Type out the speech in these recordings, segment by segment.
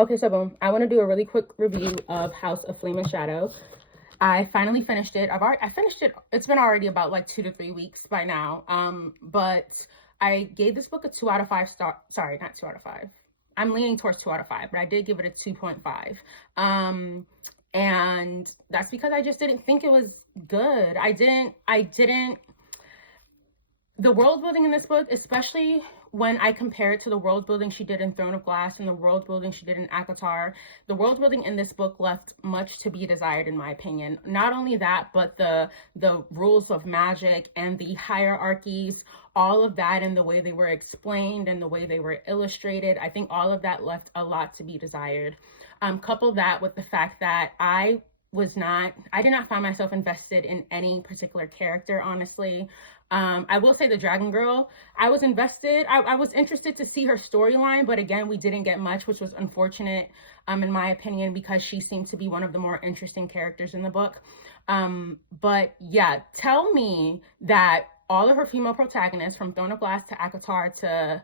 Okay, so boom, I want to do a really quick review of House of Flame and Shadow. I finally finished it. I finished it. It's been already about like 2 to 3 weeks by now. But I gave this book a 2 out of 5 star. Sorry, not 2 out of 5. I'm leaning towards 2 out of 5, but I did give it a 2.5. And that's because I just didn't think it was good. The world building in this book, especially when I compare it to the world building she did in Throne of Glass and the world building she did in ACOTAR, the world building in this book left much to be desired, in my opinion. Not only that, but the rules of magic and the hierarchies, all of that, and the way they were explained and the way they were illustrated, I think all of that left a lot to be desired. Couple that with the fact that I did not find myself invested in any particular character, honestly. I will say the Dragon Girl, I was invested. I was interested to see her storyline, but again, we didn't get much, which was unfortunate, in my opinion, because she seemed to be one of the more interesting characters in the book. But yeah, tell me that all of her female protagonists, from Throne of Glass to ACOTAR to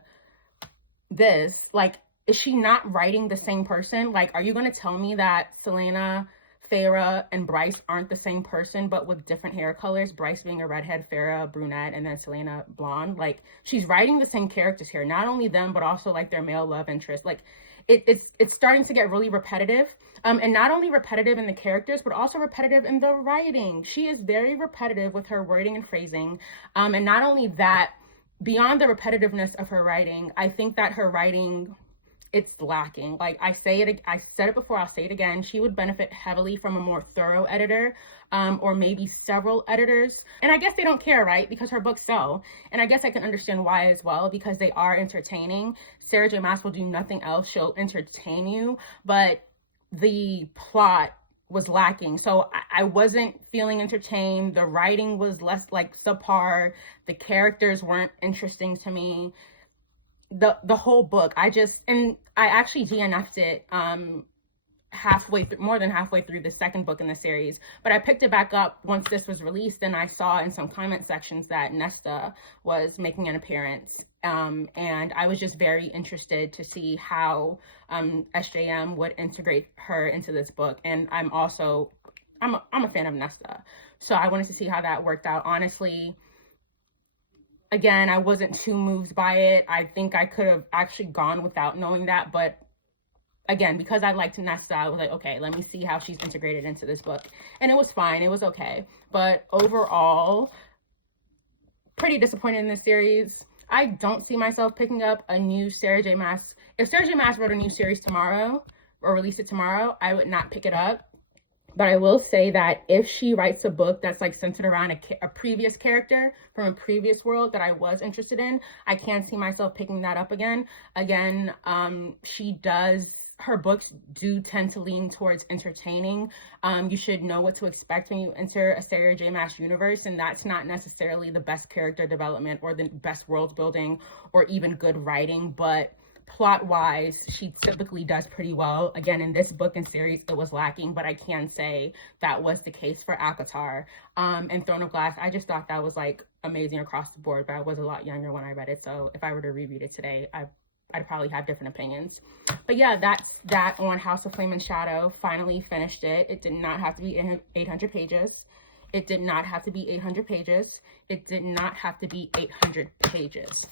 this, like, is she not writing the same person? Like, are you going to tell me that Selena, Farah, and Bryce aren't the same person, but with different hair colors? Bryce being a redhead, Farah a brunette, and then Selena blonde. Like, she's writing the same characters here. Not only them, but also like their male love interest. Like, it's starting to get really repetitive. And not only repetitive in the characters, but also repetitive in the writing. She is very repetitive with her wording and phrasing. And not only that, beyond the repetitiveness of her writing, I think that her writing, it's lacking. Like, I said it before, I'll say it again. She would benefit heavily from a more thorough editor, or maybe several editors. And I guess they don't care, right? Because her books sell. And I guess I can understand why as well, because they are entertaining. Sarah J. Maas will do nothing else. She'll entertain you, but the plot was lacking. So I wasn't feeling entertained. The writing was less, like, subpar. The characters weren't interesting to me. The whole book, I actually DNF'd it more than halfway through the second book in the series, but I picked it back up once this was released, and I saw in some comment sections that Nesta was making an appearance, and I was just very interested to see how SJM would integrate her into this book. And I'm a fan of Nesta, so I wanted to see how that worked out. Honestly, again, I wasn't too moved by it. I think I could have actually gone without knowing that. But again, because I liked Nesta, I was like, okay, let me see how she's integrated into this book. And it was fine. It was okay. But overall, pretty disappointed in this series. I don't see myself picking up a new Sarah J. Maas. If Sarah J. Maas wrote a new series tomorrow or released it tomorrow, I would not pick it up. But I will say that if she writes a book that's like centered around a previous character from a previous world that I was interested in, I can see myself picking that up again. Again, her books do tend to lean towards entertaining. You should know what to expect when you enter a Sarah J. Maas universe, and that's not necessarily the best character development or the best world building or even good writing, but plot-wise, she typically does pretty well. Again, in this book and series, it was lacking, but I can say that was the case for ACOTAR. And Throne of Glass, I just thought that was, like, amazing across the board, but I was a lot younger when I read it, so if I were to reread it today, I'd probably have different opinions. But yeah, that's that on House of Flame and Shadow. Finally finished it. It did not have to be 800 pages. It did not have to be 800 pages. It did not have to be 800 pages.